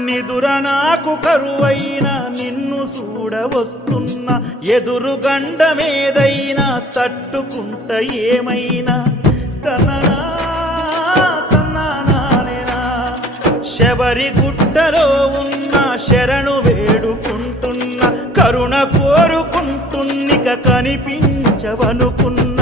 నిదుర నాకు కరువైన నిన్ను చూడవస్తున్నా ఎదురు గండమేదైనా తట్టుకుంట ఏమైనా తననా తన్నానేనా శబరి గుట్టలో ఉన్న శరణు వేడుకుంటున్నా కరుణ కోరుకుంటున్నిక కనిపించవనుకున్నా